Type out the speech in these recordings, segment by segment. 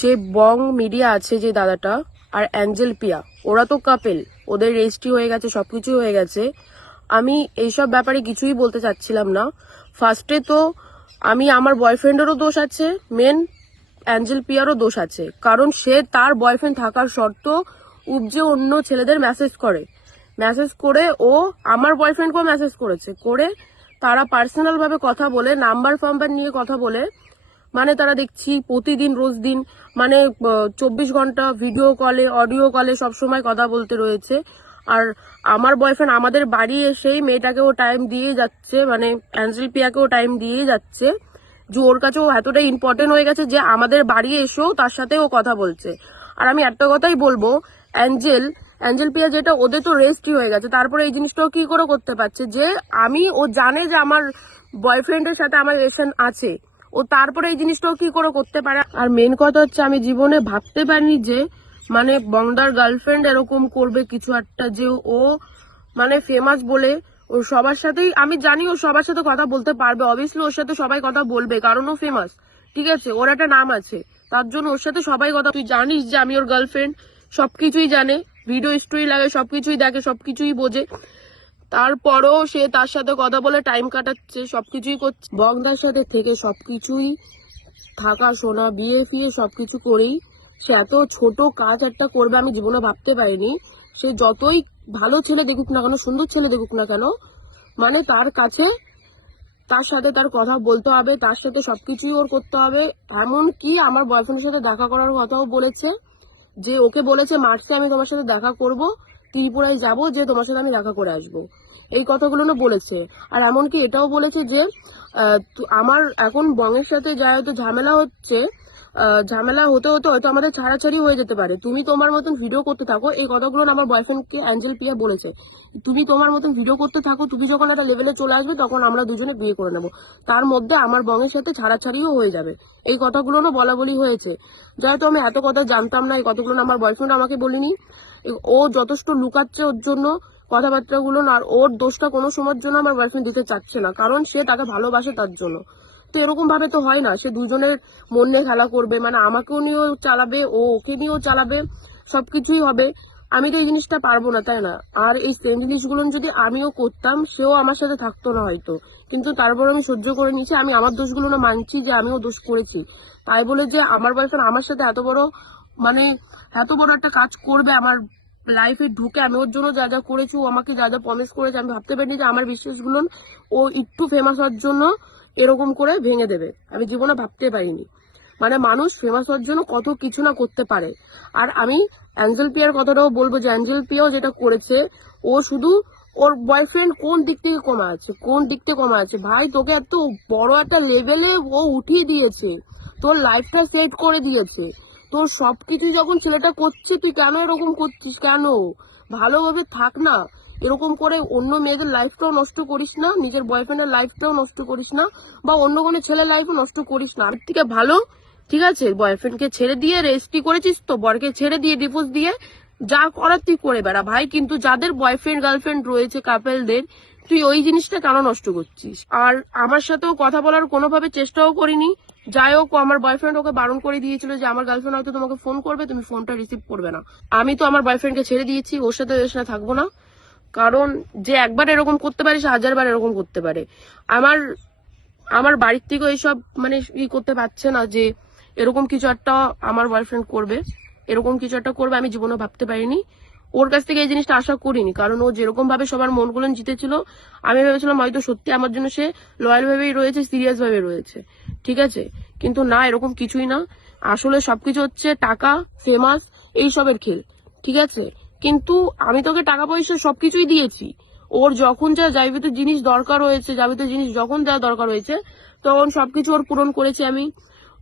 যে বং মিডিয়া আছে, যে দাদাটা আর অ্যাঞ্জেল পিয়া, ওরা তো কাপেল, ওদের রেজিস্ট্রি হয়ে গেছে, সবকিছু হয়ে গেছে। আমি এইসব ব্যাপারে কিছুই বলতে চাচ্ছিলাম না। ফার্স্টে তো আমি আমার বয়ফ্রেন্ডেরও দোষ আছে, মেন অ্যাঞ্জেল পিয়ারও দোষ আছে, কারণ সে তার বয়ফ্রেন্ড থাকার সত্ত্বেও উপজে অন্য ছেলেদের মেসেজ করে ও আমার বয়ফ্রেন্ডকেও মেসেজ করে তারা পার্সোনাল ভাবে কথা বলে, নাম্বার ফাম্বার নিয়ে কথা বলে, মানে তারা দেখছি প্রতিদিন রোজ দিন মানে 24 ঘন্টা ভিডিও কলে অডিও কলে সবসময় কথা বলতে রয়েছে। আর আমার বয়ফ্রেন্ড আমাদের বাড়ি এসেই মেয়েটাকেও টাইম দিয়ে যাচ্ছে, মানে অ্যাঞ্জেল পিয়াকেও টাইম দিয়ে যাচ্ছে, যে ওর কাছে ও এতটাই ইম্পর্টেন্ট হয়ে গেছে যে আমাদের বাড়ি এসেও তার সাথে ও কথা বলছে। আর আমি একটা কথাই বলবো, অ্যাঞ্জেল পিয়া যেটা, ওদের তো রেজিস্ট্রি হয়ে গেছে, তারপরে এই জিনিসটাও কি করে করতে পারছে যে ও জানে যে আমার বয়ফ্রেন্ডের সাথে আমার রিলেশন আছে, ও তারপরে এই জিনিসটাও কি করে করতে পারে। আর মেন কথা হচ্ছে, আমি জীবনে ভাবতে পারিনি যে মানে বংদার গার্লফ্রেন্ড এরকম করবে কিছু একটা, যে ও মানে ফেমাস বলে ও সবার সাথেই, আমি জানি ও সবার সাথে কথা বলতে পারবে, অবভিয়াসলি ওর সাথে সবাই কথা বলবে কারণ ও ফেমাস, ঠিক আছে, ওর একটা নাম আছে, তার জন্য ওর সাথে সবাই কথা। তুই জানিস যে আমি ওর গার্লফ্রেন্ড, সবকিছুই জানে, ভিডিও স্টোরি লাগে, সবকিছুই দেখে, সবকিছুই বোঝে, তারপরও সে তার সাথে কথা বলে টাইম কাটাচ্ছে, সবকিছুই করছে বংদার সাথে থেকে, সবকিছুই থাকা শোনা বিয়ে ফিয়ে সবকিছু করেই সে এত ছোট কাজ একটা করবে আমি জীবনে ভাবতে পারিনি। সে যতই ভালো ছেলে দেখুক না কেন, সুন্দর ছেলে দেখুক না কেন, মানে তার কাছে তার সাথে তার কথা বলতে হবে, তার সাথে সবকিছুই ওর করতে হবে। এমনকি আমার বয়ফ্রেন্ডের সাথে দেখা করার কথাও বলেছে, যে ওকে বলেছে মার্চে আমি তোমার সাথে দেখা করব, ত্রিপুরায় যাব, যে তোমার সাথে আমি দেখা করে আসব, এই কথাগুলো না বলেছে। আর এমনকি এটাও বলেছে যে আমার এখন বংয়ের সাথে যা হয়তো ঝামেলা হচ্ছে, ঝামেলা হতে হতে হয়তো আমাদের ছাড়াছাড়ি হয়ে যেতে পারে, তুমি তোমার মতন ভিডিও করতে থাকো। এই কথাগুলো আমার বয়ফ্রেন্ডকে অ্যাঞ্জেল পিয়া বলেছে, তুমি তোমার মতন ভিডিও করতে থাকো, তুমি যখন একটা লেভেলে চলে আসবে তখন আমরা দুজনে বিয়ে করে নেবো, তার মধ্যে আমার বংয়ের সাথে ছাড়াছাড়িও হয়ে যাবে। এই কথাগুলো না বলা বলি হয়েছে, যেহেতু আমি এত কথা জানতাম না, এই কথাগুলো আমার বয়ফ্রেন্ড আমাকে বলিনি। ও যথেষ্ট লুকাচ্ছে ওর জন্য কথাবার্তাগুলো, আর ওর দোষটা কোনো সময়ের জন্য আমার বয়ফ্রেন্ড দিতে চাচ্ছে না, কারণ সে তাকে ভালোবাসে তার জন্য। তো এরকম ভাবে তো হয় না, সে দুজনের মন নিয়ে খেলা করবে, মানে আমাকেও নিয়েও চালাবে, ও ওকে নিয়েও চালাবে, সবকিছুই হবে। আমি তো এই জিনিসটা পারবো না, তাই না? আর এই সেম জিনিসগুলো যদি আমিও করতাম, সেও আমার সাথে থাকতো না হয়তো, কিন্তু তারপর আমি সহ্য করে নিয়েছি। আমি আমার দোষগুলো না মানছি যে আমিও দোষ করেছি, তাই বলে যে আমার বয়ফ্রেন্ড আমার সাথে এত বড় মানে এত বড় একটা কাজ করবে আমার লাইফে ঢুকে, আমি ওর জন্য যা যা করেছি, ও আমাকে যা যা প্রমিস করেছে, আমি ভাবতে পারিনি যে আমার বিশ্বাসগুলো ও একটু ফেমাস হওয়ার জন্য এরকম করে ভেঙে দেবে, আমি জীবনে ভাবতে পারিনি। মানে মানুষ ফেমাস হওয়ার জন্য কত কিছু না করতে পারে। আর আমি অ্যাঞ্জেল পিয়ার কথাটাও বলবো, যে অ্যাঞ্জেল পিয়াও যেটা করেছে, ও শুধু ওর বয়ফ্রেন্ড কোন দিক থেকে কমা আছে ভাই, তোকে এত বড় একটা লেভেলে ও উঠিয়ে দিয়েছে, তোর লাইফটা সেট করে দিয়েছে, তোর সবকিছু যখন ছেলেটা করছে, তুই কেন এরকম করছিস? কেন? ভালোভাবে থাক না, এরকম করে অন্য মেয়েদের লাইফটাও নষ্ট করিস না, নিজের বয়ফ্রেন্ডের লাইফটাও নষ্ট করিস না, বা অন্য কোনো ছেলের লাইফও নষ্ট করিস না। আর থেকে ভালো, ঠিক আছে, বয়ফ্রেন্ডকে ছেড়ে দিয়ে রেজিস্ট্রি করেছিস তো, বরকে ছেড়ে দিয়ে ডিভোর্স দিয়ে যা করার তুই করে বেড়া ভাই, কিন্তু যাদের বয়ফ্রেন্ড গার্লফ্রেন্ড রয়েছে কাপেলদের, তুই ওই জিনিসটা কেন নষ্ট করছিস? আর আমার সাথেও কথা বলার কোনোভাবে চেষ্টাও করিনি। যাই হোক, আমার বয়ফ্রেন্ড ওকে বারণ করে দিয়েছিল যে আমার গার্লফ্রেন্ড হয়তো তোমাকে ফোন করবে, তুমি ফোনটা রিসিভ করবে না। আমি তো আমার বয়ফ্রেন্ডকে ছেড়ে দিয়েছি, ওর সাথে থাকবো না, কারণ যে একবার এরকম করতে পারে সে 1000 বার এরকম করতে পারে। আমার আমার বাড়ির থেকেও এইসব মানে করতে পারছে না যে এরকম কিছু একটা আমার বয়ফ্রেন্ড করবে, এরকম কিছু একটা করবে আমি জীবনে ভাবতে পারিনি। ওর কাছ থেকে এই জিনিসটা আশা করিনি, কারণ ও যেরকম ভাবে সবার মনগুলো জিতেছিল, আমি ভেবেছিলাম হয়তো সত্যি আমার জন্য সে লয়াল ভাবেই রয়েছে, সিরিয়াস ভাবে রয়েছে, ঠিক আছে, কিন্তু না, এরকম কিছুই না। আসলে সবকিছু হচ্ছে টাকা, ফেমাস, এইসবের খেল, ঠিক আছে। কিন্তু আমি তোকে টাকা পয়সা সবকিছুই দিয়েছি, ওর যখন যা যাবতীয় জিনিস দরকার হয়েছে, যাবতীয় জিনিস যখন যা দরকার হয়েছে, তখন সবকিছু ওর পূরণ করেছি আমি।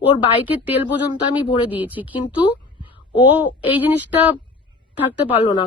ওর বাইকের তেল পর্যন্ত আমি ভরে দিয়েছি, কিন্তু ও এই জিনিসটা থাকতে পারলো না।